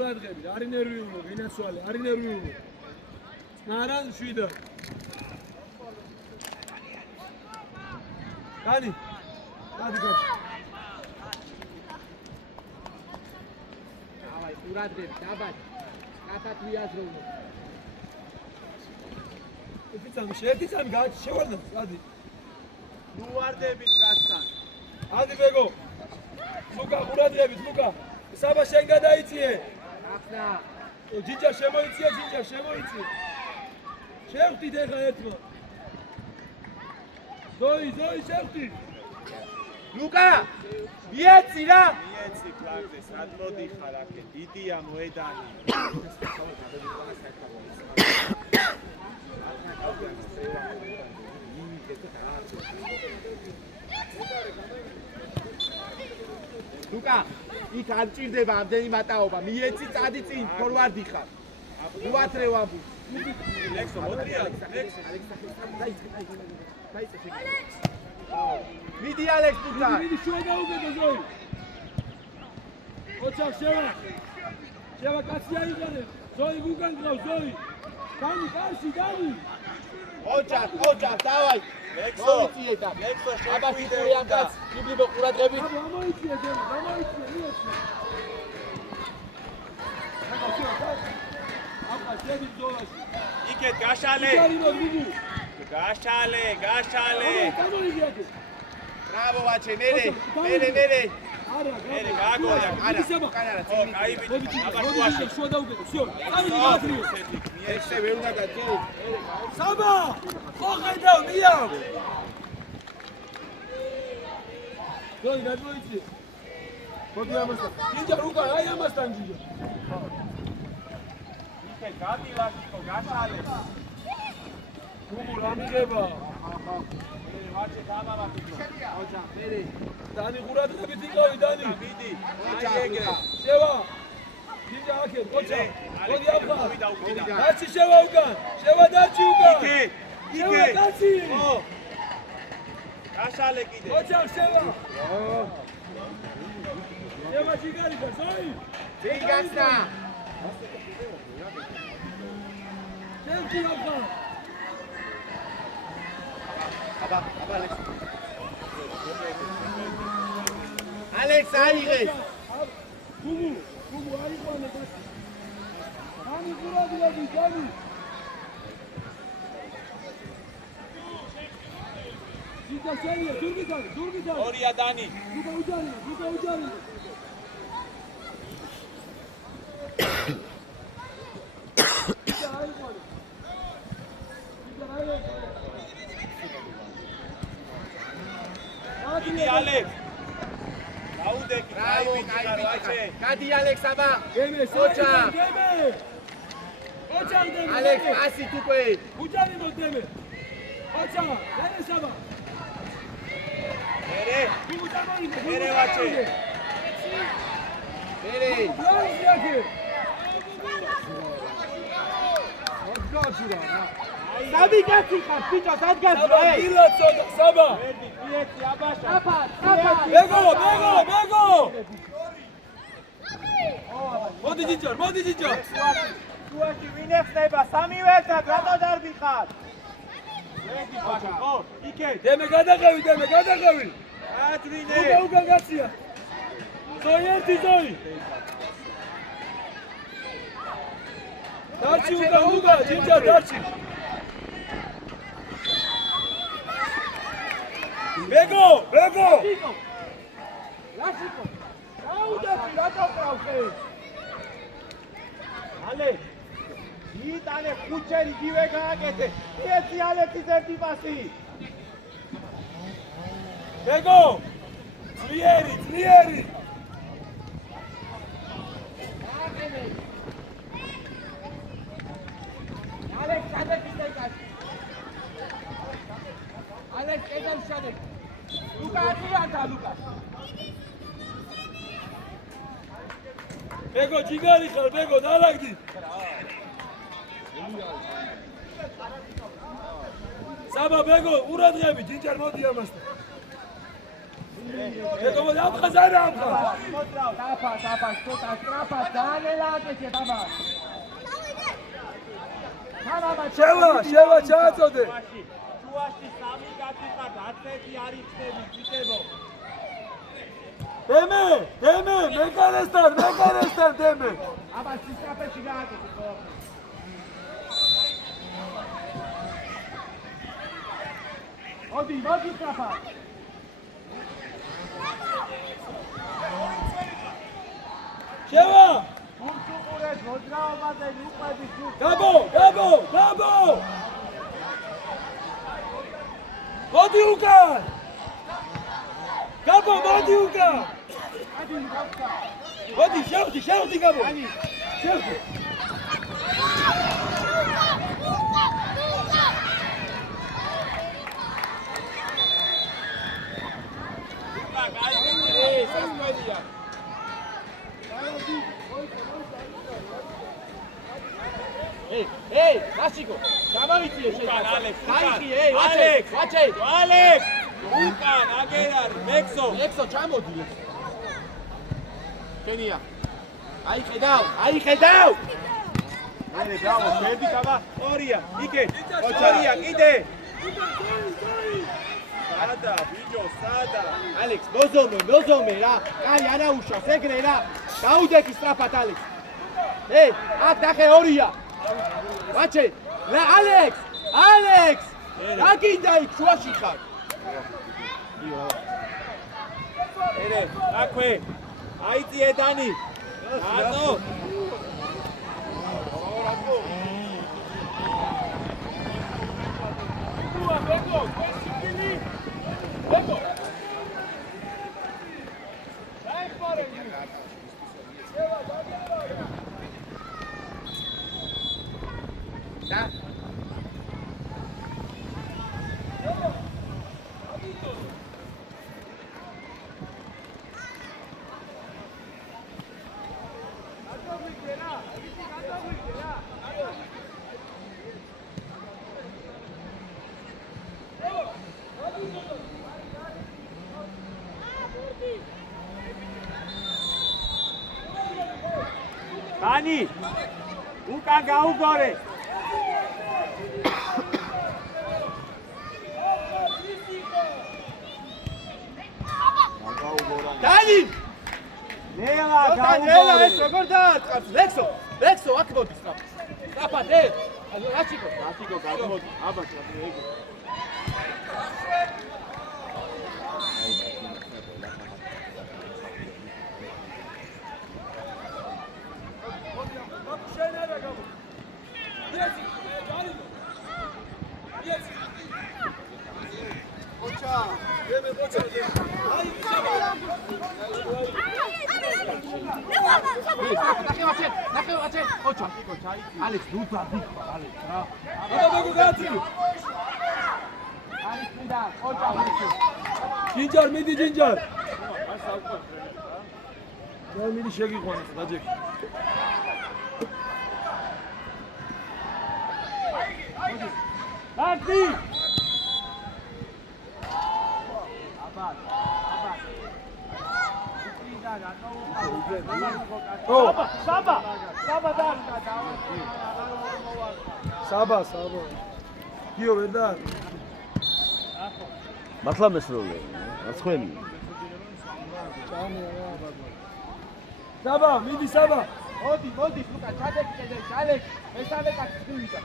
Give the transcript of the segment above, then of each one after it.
ყურადღებით, არ ინერვიულო, ვინაცვალე, არ ინერვიულო. ნარან შვიდა. კანი. კადი. დავაი, ყურადღებით, დაბად. კატად მიაზროვნე. ერთი წამი შევარდა, კადი. ნუ ვარდებით კაცთან. ადი ბეგო. ლუკა, ყურადღებით, ლუკა. საბა შენ გადაიწიე. ახლა. ჯიჯა შემოიწიე, ჯიჯა შემოიწიე. შევხვდით ეხლა ერთმა. ზოი, შევხვდი. ლუკა! მიეცი რა! მიეცი ფლანგზე, სად მოდიხარ აქეთ? დიდია მოედანი. ლუკა, იქ არ ჭირდება ამდენი მატაობა. მიეცი წადი წინ, ფორვარდი ხარ. უათრევ ამბულ. ლექსო მოტრია, ლექსო. მიდი ალექს თუთა. მიდი შუა გაუგებო ზოი. ოჩახ შევა. შევა კაცი აიღანე. ზოი გუგან გრավ ზოი. განი კარში განი. ოჩახ, დავაი. ლექსო. ლექსო შეგვიდე ამ კაც. იბლიბო ყურადღებით. გამოიწია ზოი, გამოიწია მიეცი. აბა შედი ზოლაში. იქეთ გაშალე. გაშალე. გამოიგიათე. ბრავო ბაჩე, ნერე. არა, გაგოია, არა. ო, კაი ბიჭი, აბა შუაში. შუა დაუგებო, შუა. წავიდი ბათრიო. ესე ვერ უნდა გაძო. საბა! ხო ხედავ, მიამ. ზოი, გადმოიცი. მოდი ამასთან. ჯიჯა უკან, აი ამასთან ჯიჯა. იქეთ გადი ლაშიკო, გაშალე. გუგუ რა მიღება? ვაჩე დამავაკი. ოჯახ, მერე. დანი ყურადღებით იყავი, დანი. მიდი. შევა. ჯიჯა აქეთ, ოჩა. მოდი აბა. დაცი შევა უკან. შევა დაცი უკან. იქე. დაცი. ო. გაშალე კიდე. ოჩა შევა. შევა ჯიგარი და ზოი. ჯიგასნა. შევკი აბა. აბა, ალექს აიღე. გუგუ აიყვანე დაცი. დანი ყურადღებით, დანი. ჯიჯა შენია, დურგიტარი. ორია დანი. ლუკა უჯარი. მიდი ალექს. გაუდეკი, კაი ბიჭი, ვაჩე. გადი ალექს აბა. გემე, ოჩა. ოჩა დემე ალექს ასით უკვე უჯანი მოდემე ოჩა დემე საბა მერე მერე ვაჩე მერე ლაიზიაკე სამი კაცი ხარ ბიჭო სადგას საბა ილაცოდა საბა მიეცი აბაშა მეგო მოდი ჯიჯარ შუაში ვინ ეხება სამივე ერთად რატო დარბიხარ ვეგი ბაშა ხო იქე დემე გადაღევი აძვინე უკან გაცია ზოი ერთი ზოი დარჩი უკან ჯიჯარ დარჩი მეგო ლაშიკო დაუდები რატო ყავხე ალე იტანე ხუჩერი იგივე გააკეთე ერთი ალეთის ერთი პასი მეგო ძლიერი ალექს გადაგიდე კაცი ალექს კედელს შადე ლუკა ატირანდა ლუკა მეგო ჯიგარი ხარ მეგო დალაგდი საბა მეგო ურადღები ჯიჯარ მოდი ამასთან მეგო მოდი ამხა ტაფა ცოტა სტრაფა დაანელააკეთე ტაფა შევა ჩააწოდე შუაში სამი კაცი ხარ ათეთი არ იხდები ბიჭებო დემე მეკარესთან დემე აბა სისტრაფეში გააკეთე ოდი სტრაფა შევა ურთუყურეს მოძრაობაზე უყვები გაბო მოდი უკან გაბო მოდი უკან მოდი შევდი გაბო შევდი სასწავლია ეი ლაშიკო გამავიწიე უკან ალექს გაიხი ვაჩე ალექს უკან აგერ არის მექსო ჩამოდი კენია აიხედავ მერე დავა შედი გავა ორია იქე ოჩარია კიდე სადა ბიჭო სადა ალექს მოზომე რა კარი ანაუშავს ეგრე რა დაუდექი სტრაფად ალექს აქ დახე ორია ვაჩე რა ალექს რა გინდა იქ შუაში ხარ ერე აქვე აიწიე დანი ატო დანი უკან გაუგორე დანი ნელა გაუგორე ეს როგორ დააწყავს ლექსო აქ მოდი სტრაფად ლაშიკო გადმოდი აბა ეგ Ocha, deme, ocha, deme. Ay, ნახე ვაჩე ოჩა ალექს ნუ დადიხვა ალექს რა აბა გაგაცი არის მინდა ოჩა ჯინჯარ მიდი ჯინჯარ და მიდი შეგიყვანოს დაჯექი აკი საბა გიო ვერ და მართლა მესროლე აცხენი საბა მიდი საბა მოდი ლუკა ჩადეკი კიდე ალექს მესამე კაცი დივიდა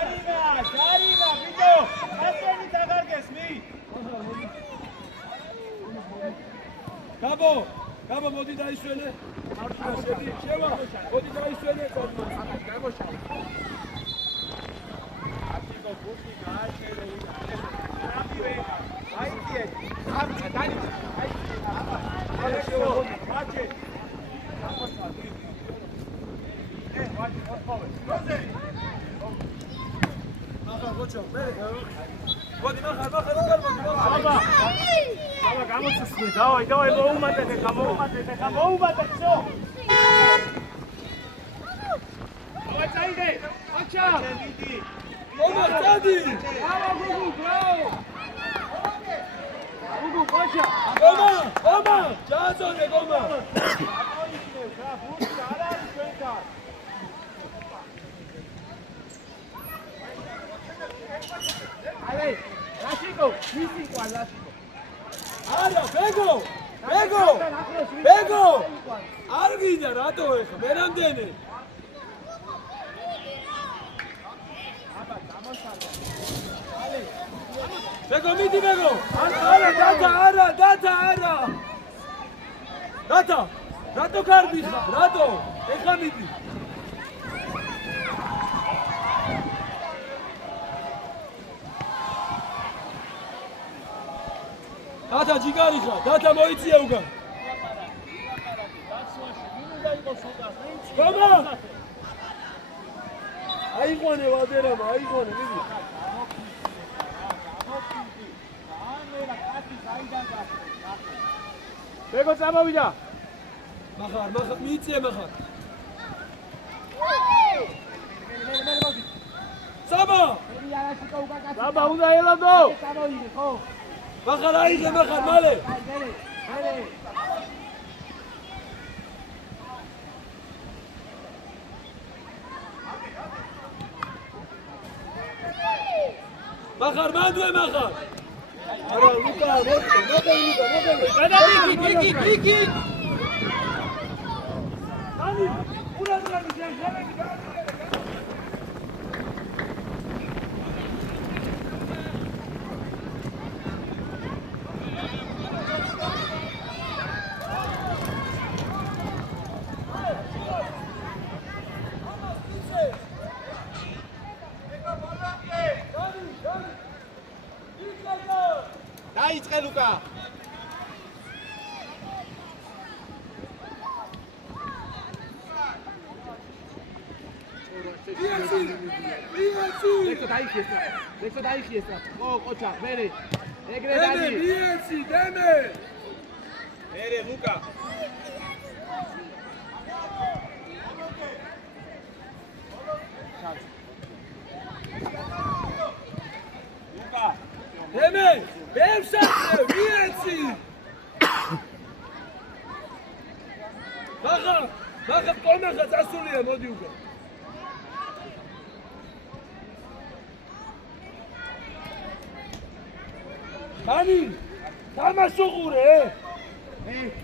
Andrea, Karina, video. Ასენი დაგარგეს მი. გაბო მოდი დაისვენე შევა მოდი დაისვენე გამოსავალ. აკიდო ბუთი გააჩერე უნდა. აიწიე. დანი. აიწიე. მაჩე. გამოსავალ. ვაჩი მოსპოვე. ახლა გოჩო მე მოდი ნახარ მოდი აბა გამოცისხლი დავაი მოუმატეთ ეხა всё давай წაიდე აჩა ომა წადი აბა გუგუ ბრავო გუგუ ყოჩა ომა ჩააწოდე ომა გამოიქნევ რა ბუთი არ არის ჩვენთან Ale, Lashiko, missing one, Lashiko. არა ბეგო არ გინდა რატო ეხა მე რამდენი ბეგო მიდი ბეგო არა დათა რატო კარგი ხარ რატო ეხა მიდი დათა ჯიგარი ხარ დათა მოიწია უგან გამა აიყვანე ვადერამა აიყვანე მიდი ბეგო წამოვიდა. מחר მიიწია מחר საბა საბა უნდა ელოდო. წამოვიდე ხო? מחר აიღე מחר მალე מחר მანდვე מחר არა ლუკა მოგე იგი ani ურადრები შეხელები დაიწყე ლუკა. ლექსო დაიხიესა. ხო, ყოჩა, მერე. ეგრე დადი. ბიეცი დემე ერე ლუკა დემე ბევსაცე ბიეცი ბახა კონახა წასულია მოდი უკვე Ani, თამაშუღურე.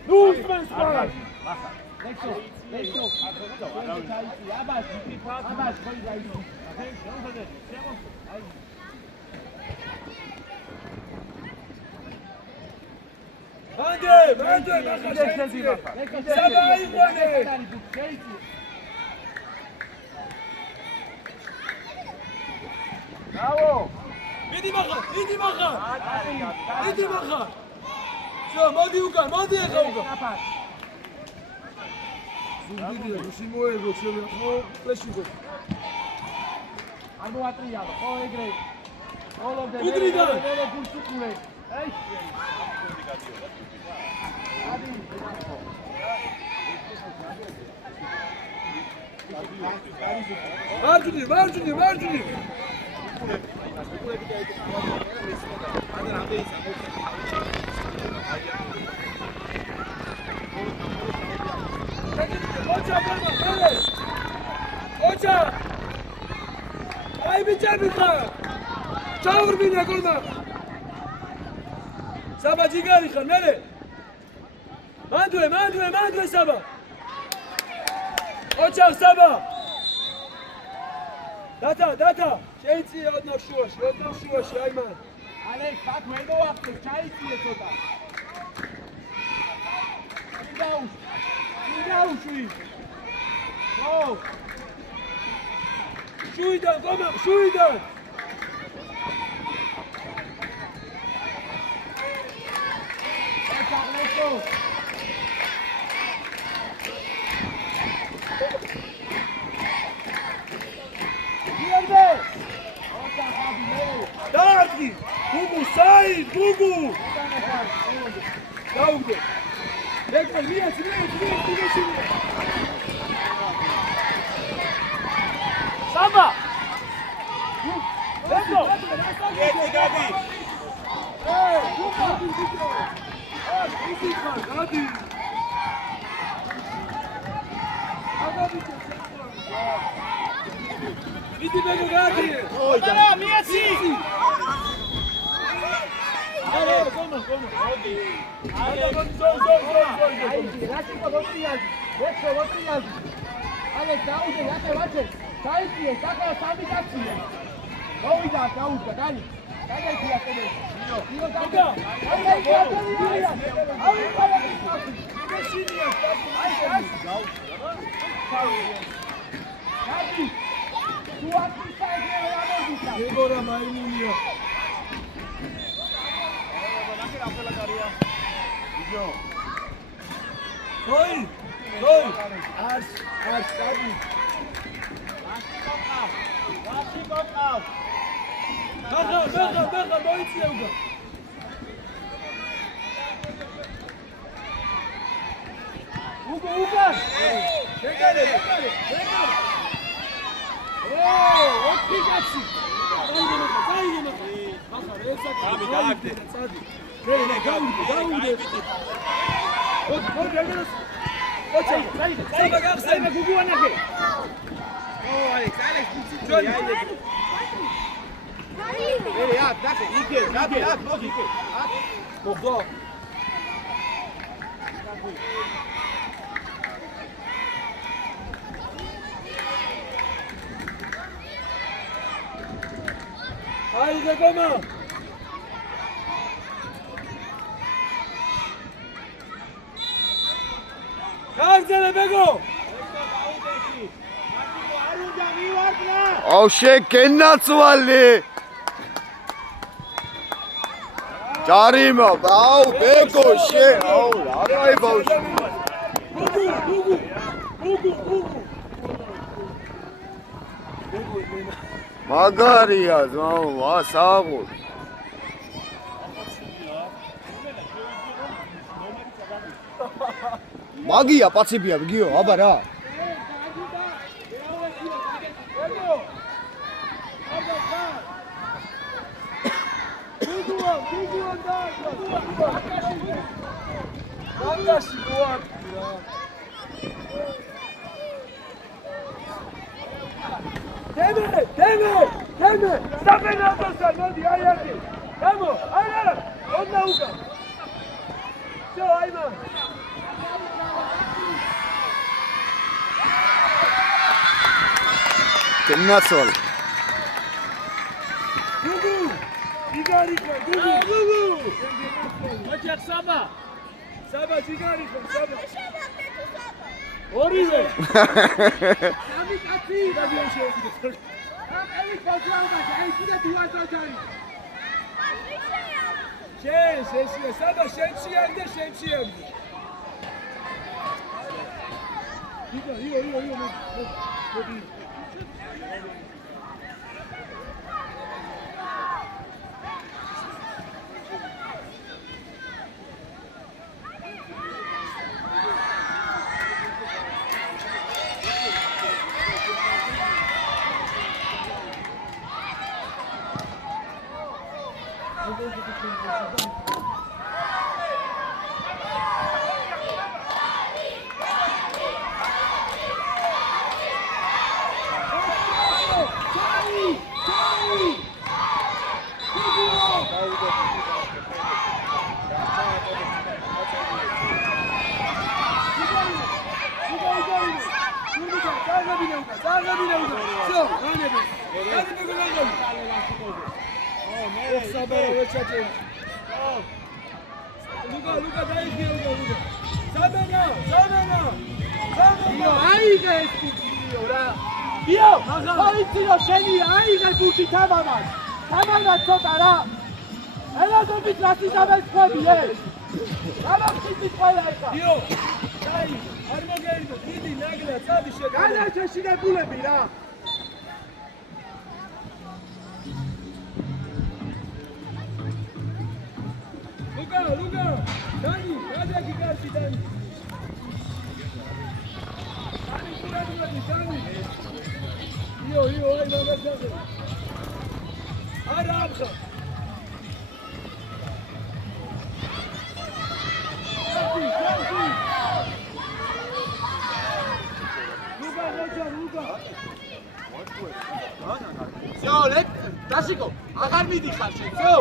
ნუ ისმენს ყველა. ლექსო. აბას, ხოი დაიწყო. მანდე მახარ შეიძლება საბა იყვანე ბრავო მიდი მახარ всё მოდი უკან მოდი ახლა უკან ზუგდიდია რუსი მოერგო ჩემი ხო ფლეში გო არ მოატრიალო ხო ეგრე ხოლმე უდრიდან გულსუქულე აი მარჯვნივ ოჩა აი ბიჭები ხარ ჩაურბინა გონა საბა ჯიგარი ხარ მერე მანდვე საბა ოჩა საბა დათა შეიწია ოდნავ შუაში აი მან ალექს აქ ვერ მოახდე ჩაიწიე ცოტა მიდაუშვი ო შუიდან გომა შუიდან აკალეკო გიორგე ოტა ხაბილე დაარგი გუგუ საიდ გუგუ დაუგდე მეკრე მიეც საბა ბეთო ერთი გადი გადი მიდი ბეგო გადი ოტარა მიეცი არა გომა მოდი არა ზო აი რაშიკო ვოტრიალდი ვოტრიალდი ალე დაუდე ახე ვაჩე საიტიე საკა სამი კაცია მოვიდა დაუდა დანი გადაიქია კენე ნიო გოგა აი გადაიქია აი შინია აი გადი თუ აკი საერთოდ არ მოდიდა ეგორა მაიმუნია Roy! Arş, hadi. Baxa, boyutu yavga. Uga. Bekle. Otki kaçsın. Sayın. Baxa, resak. Abi dağıttı. Hadi. Davide. Oça, sayma gel sayma gugu anake. Alex, Joni. At, dakle, at, nogi. Mogdo. Haydi goma. Gazele bego. Avşe kennatsuvalli. Carima, bravo, beko, she. Oh, aray bauş. Gugu. Magariya, zao, sağ ol. მაგია პაცებია გიო აბა რა Deme! Stapeni alırsan, hadi ayardı. Tamam, ayar. Onunla uğra. Şu ayman. kennatsuvalli Gugu! Gugu! Maçak sabah. საბა ჯიგარი ხომ საბა ორივე სამი კაცი დაგიან შეეცდეთ აი კონტროლდა აი კიდე დუასოჩარი შენ საბა შეჩიაგდე იგო მოდი ლუკა დაიხია ლუკა საბენა აიღე ეს კუჩიო რა იო პოლიციო შენი აიღე კუჩი თამამად ცოტა რა ელოდებით რასიზამეს ხები ეს რამახსით ყველა ეხა იო დაი არ მოგერიდო დიდი ნაგლა წადი შეგა განაჩეშინებულები რა ლუკა დანი რაჯაკი კარში დანი დანი იო აი მაგასაც არა ამხა ლუკა всё ლეკ დაშიკო აღარ მიდიხარ შენ всё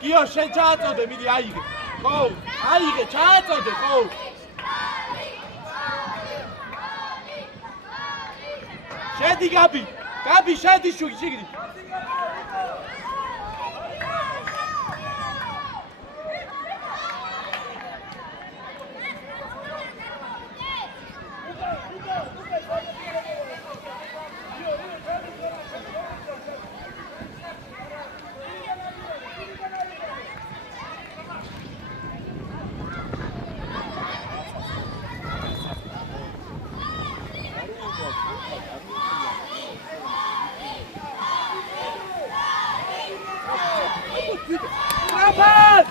გიო შენ ჩააწოდე მიდი აიღე ხო აიღე ჩააწოდე ხო შედი გაბი შედი შიგნით Rapat!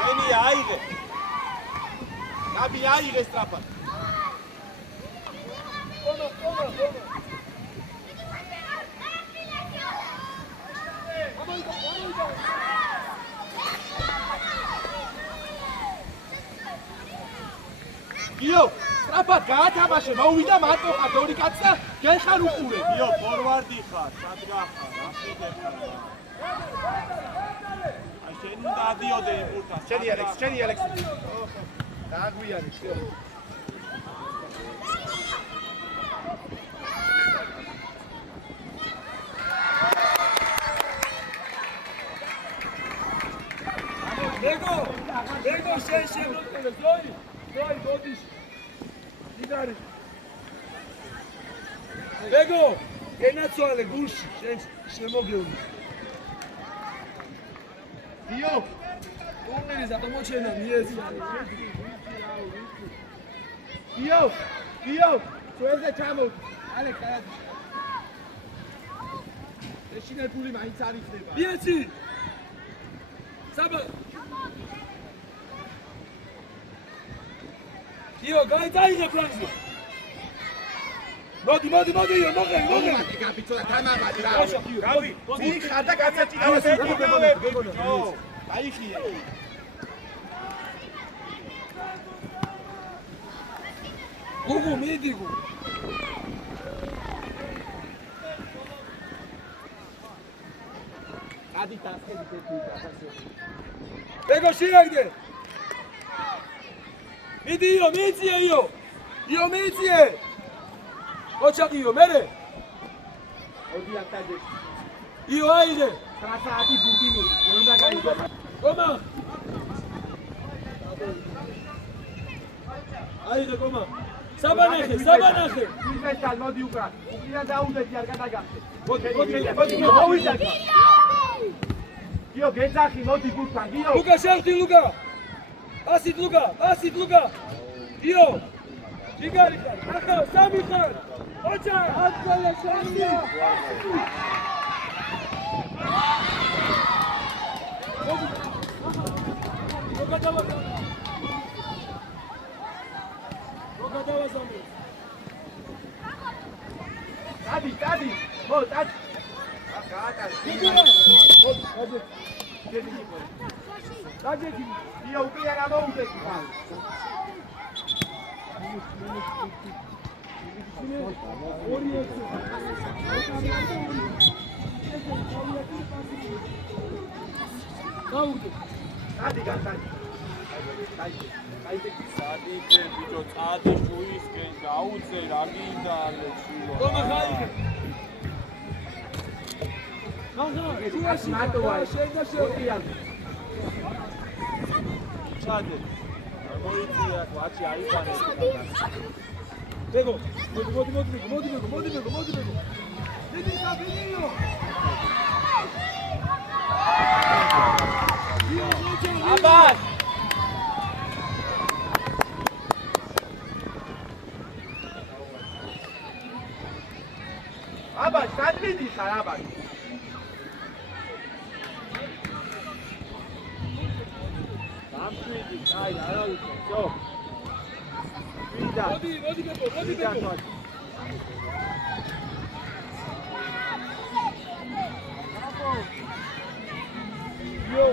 Reni aige. Gabi aige strapa. გიო, სწრაფად გაათამაშე, მოვიდა მარტოხად ორი კაცი და გეხარ უყურე. გიო, ფორვარდი ხარ, სად გახარ, აფიდე ხარ. აი შენ უნდა ადიოდე იმ პურტას. შენი ალექსი. დააგვიანე, всё. ლეგო შენ შემოწმე, ზოი გოდიშ. იდარი. ლეგო, ენაცვალე გულში, შენ შემოგეუნი. გიო, ტურნირი ზატომოჩენა მიეცი. გიო, ჩვენზე ჩამო. ალექ, კარადი. ეშინებული მაინც არ იქნება. მიეცი. საბა იო, გაიწაიღე ფრანგზე. მოდი, იო, მოყევი. გაბი ცოტა თამამად რა. გაბი, მიხარ და გაცეჭიდე. დაიხია. გუგუ, მიდი გუ. გადიტა. ბეგო შეაგდე. მიდი იო, მიიწიე იო. იო მიიწიე. ოჩაკი იო, მერე. იო აიდე. კომა. აიდე კომა. საბანახე. ინვესტალ მოდი უკრა. უკრიდან დაუდეთი არ გადაგახდე. მოდი, მოვიდაკა. გიო გეძახი, მოდი გულთან, გიო. ლუკა შევდი ლუკა. ასით ლუკა. გიო. ჯიგარი ხარ. ახლა სამი ხარ. ოჩა, ათგალა შენია. ლუკა დავა. დადი, მო, დადი. დაგეგი. ია უკრიან ამოუდეთი ხარ. დადი გასადი. სადიქე ბიჭო წადი შუისკენ გაუწე რა გინდა ალექსიო კომა ხაიკე. შუაში მატოა შენდა შეუყიან. ჩადე მოიწია ვაჩი აიყანე ბეგო მოდი. დიდი საბინიო. აბას აბა, სადმიდი ხარ აბა? დამშვიდი, აი, არა ვიცი, ძო. ვიდა. მოდი ბეგო. იო,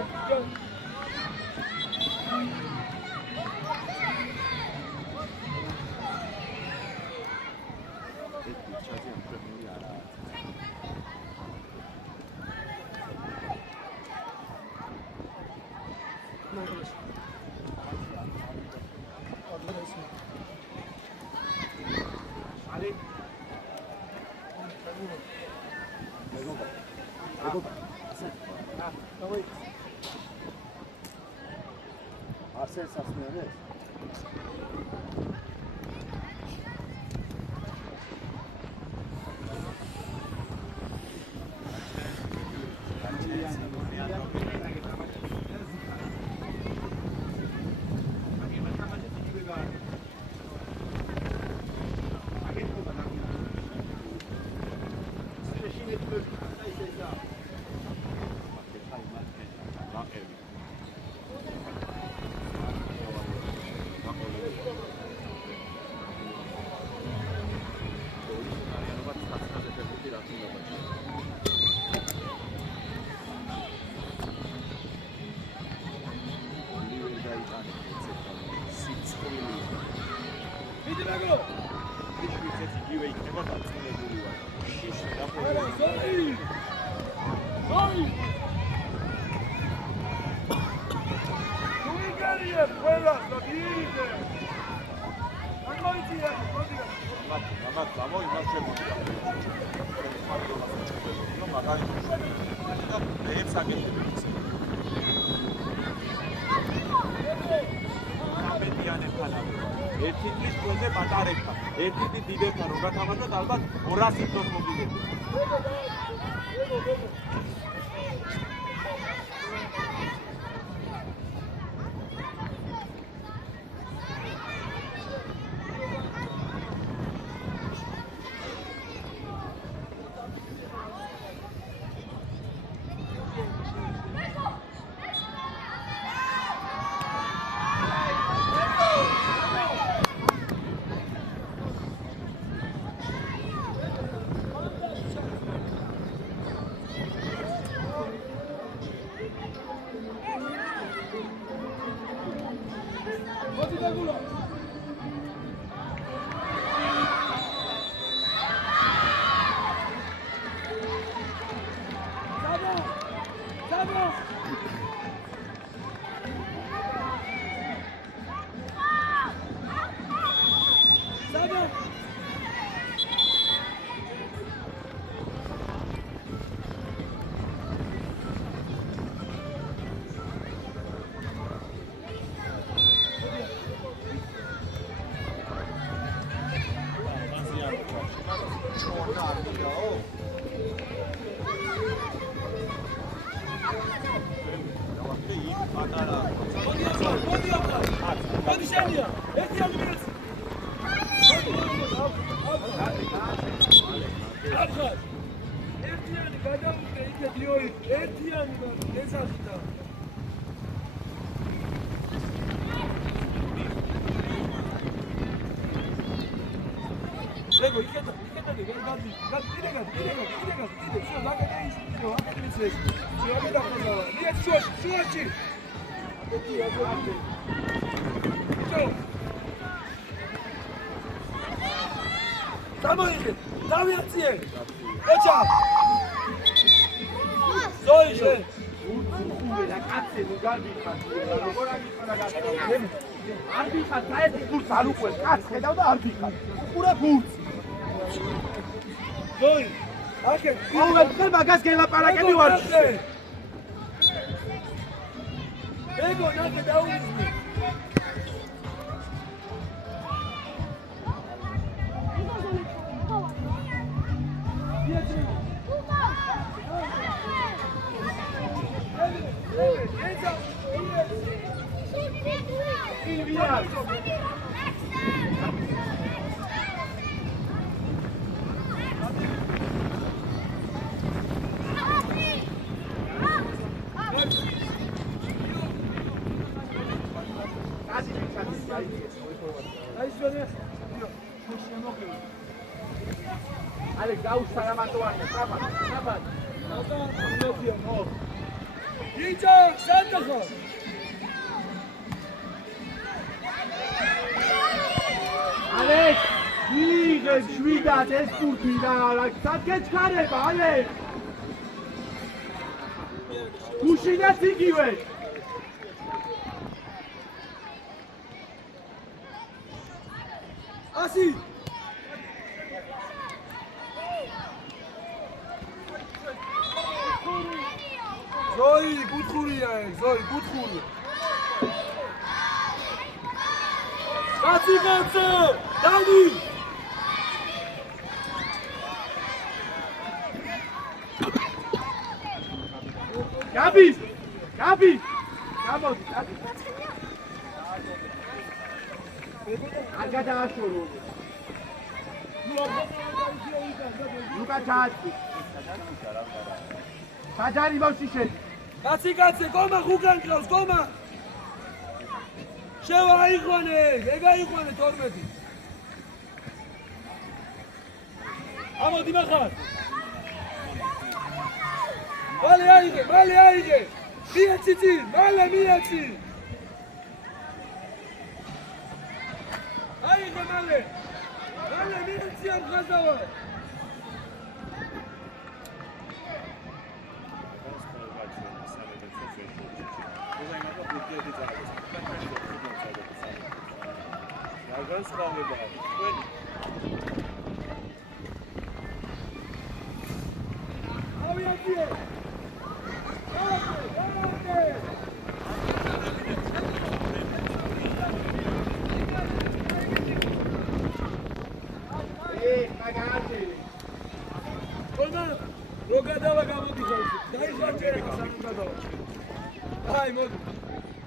Arsene Sasmiyane. ერთი დიდებთან რომ გათამაშოთ ალბათ 200 თოს მოგიგებთ. მიანი ესახიდა. ეგო იქეთა ვერ გადი კიდე შუა ლაკეტე ის ლაკეტის ეს შუა გადახდა მიეც შუაში გამოიღე დავიაციე ოჩა ზოიშე და კაცი ნუ გარბიხარ როგორ აღიქონა გასაგები არ ვიხარ საერთოდ გულს არ უყვეს კაც ხედავ და არ ვიხარ უყურე გულს ზოი აკეთ ყოველ დღე მაგას გელაპარაკები ვარ ეგო ნახე დაუვიზნე Ale gaus salamatoane, sabat. Idzo, Santaho. Alex, wige schwidat es purtida, sad geçkareba, Alex. Kushida tsigive. Asi. Zoi, gutxurია ეგ, ზოი, გუთხური. კაცი, დანი. Gabi! გამოდი, გადი. არ გადააშორო. ლუკა ჩააცი. საჯარი მოსიშე. კაცი, გომა ხუგან ყავს, გომა. შევა აიყვანე, ეგ აიყვანე 12. ამოდი მახარ. მალე აიღე. მიეცი, მალე მიეცი. აიღე მალე მიეცი ამ ხაზავა. როგადავა გამოდიხარ. დაიხარჯე ახლა სამგადავა. აი მოდი.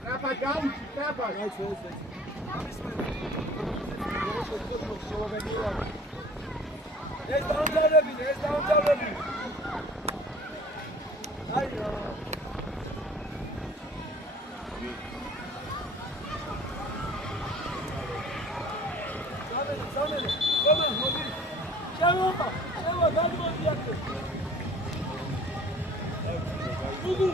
ტრაპა გაუჩი, ტრაპა. აი ეს. ეს დაუნდარები. აი რა. სამელი. კომენ, მოდი. შევა, გადმოდი აქ. Ugu!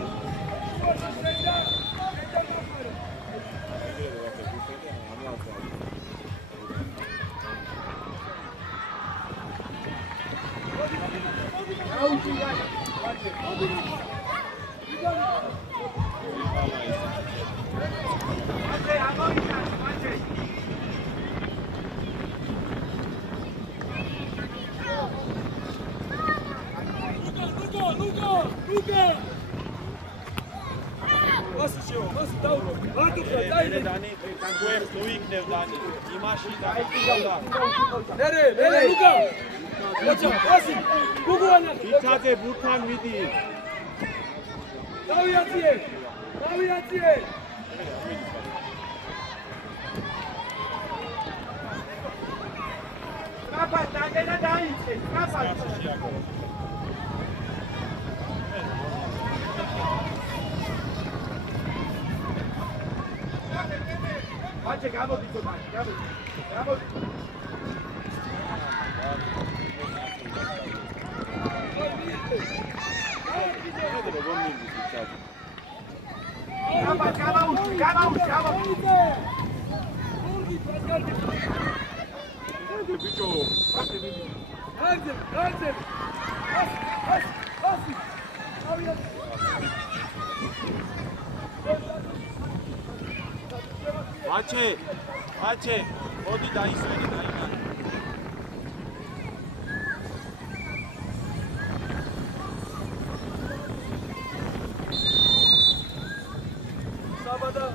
Luca! მას დაურო. მარტო ხარ, დაიდე. დანი, განგვერ თუ იქნებ დანი. იმაში დაიჭირდა. მერე, ლუკა. მოწა, ასი. გუგუანა. იცადე ბურთან მიდი. დავიაციე. ტრაპა დაგედა დაიწე, ტრაპა. ვაჩე გამოდი ცოტა, გამოდი. ვაჩე, მოდი დაისვენი დაიმან. საბადა.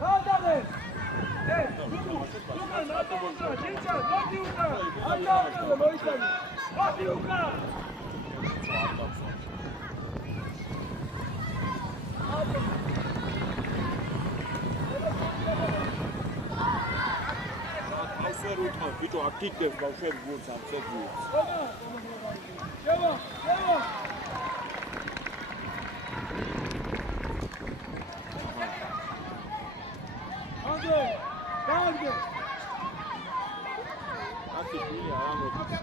გადაგე. ლუკა, ნატომოსა, ჯიჭა, მოდი უკან. აკა, მოიცანი. მოდი უკან. ბიჭო აკიკებს ბავშვები გულს ამცეთ გულს. შევა. Ანდრე. აკი გული არ ამოდის.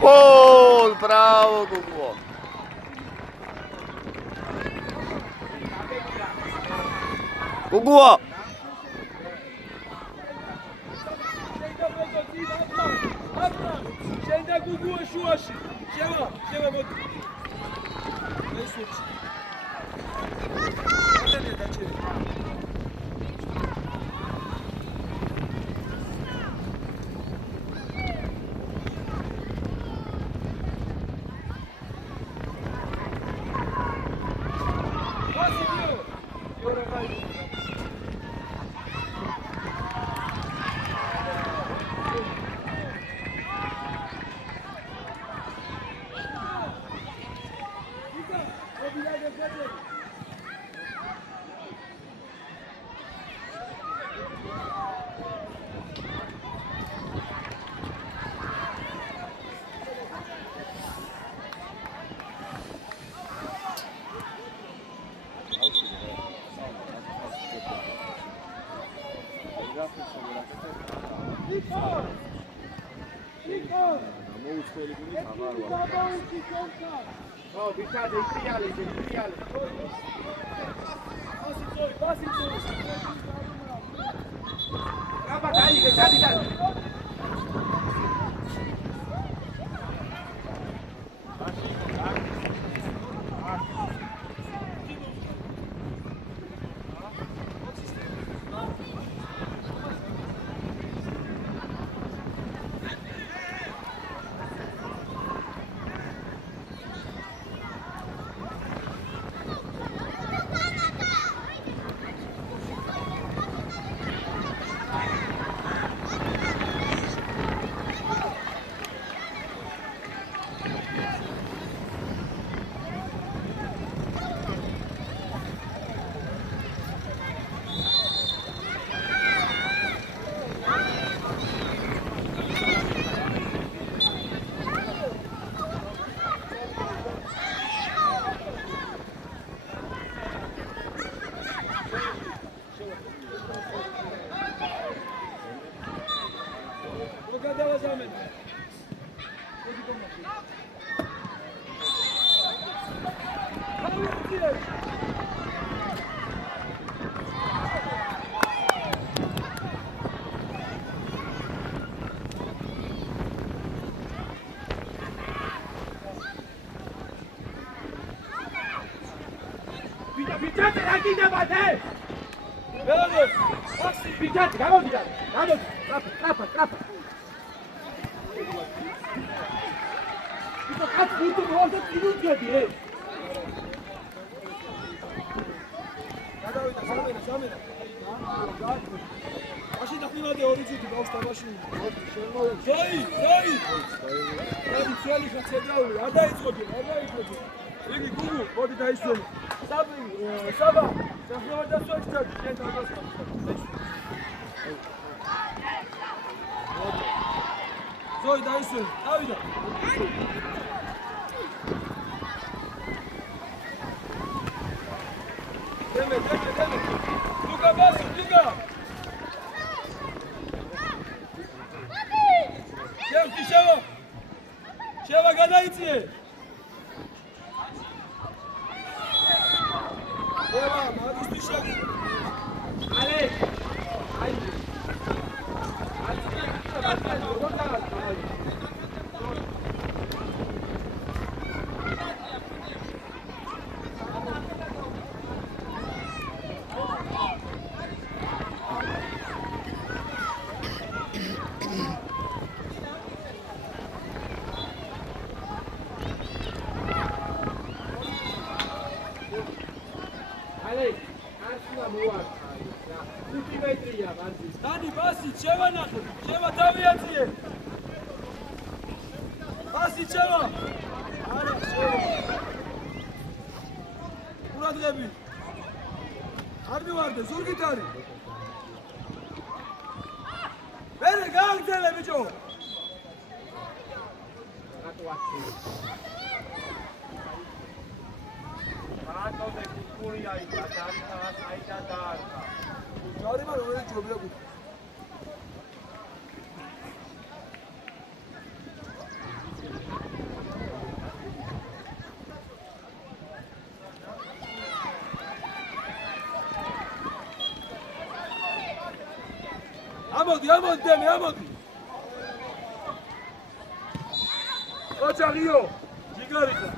Gol, bravo Gugu. Gugu. შენდა გუგუა შუაში. შევა მოდი. ესეჩი. გადადი დაჭერე. Mașini da prima de originul, dau sta mașini. Zoi! Tradiționali catedraului, adai țoge. Rigi, Gugu, vodi da isel. Saba, să fie mai de soci, ce e da asta. Zoi da isel, avida. Deme. Luca Basu, Luca. Sheva gadaiție! Sheva, m-a adus tu Sheva! Alex! Hai! Dani, Basi, Sheva nahel! Sheva taviație! Basi, Sheva! Ara, Sheva! Murat Gabi! Arbi vardı, zur gitarı! Bere, gangzele bicho! Çağırayım ben oraya çöbüye koy. Amodi, deme, amodi. Ocha Rio, Gigarita.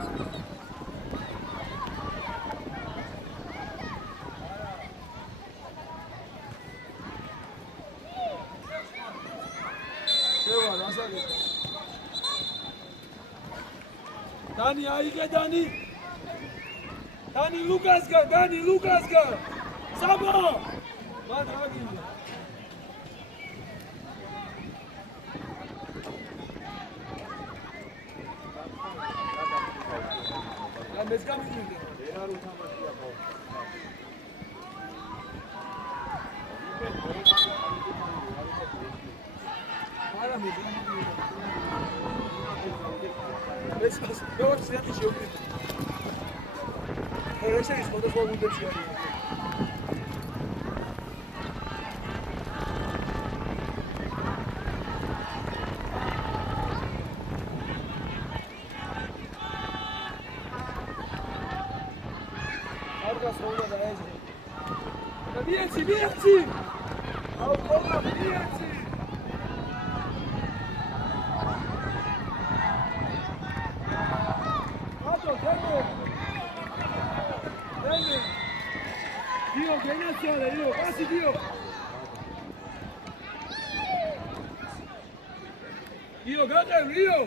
Dani, aige Dani! Dani Lucasga! Sabo! Ma dragi! Ya mezga mı girdi? Para mezga mı girdi? Eu acho que você atingiu o grito. Eu sei isso, quando eu for algum tempo chegar. Arca solda da Eze. Bijaci! Autograf, bijaci! Deme! Dio, che nazione, Dio! Passi, Dio! Dio, guarda, Dio!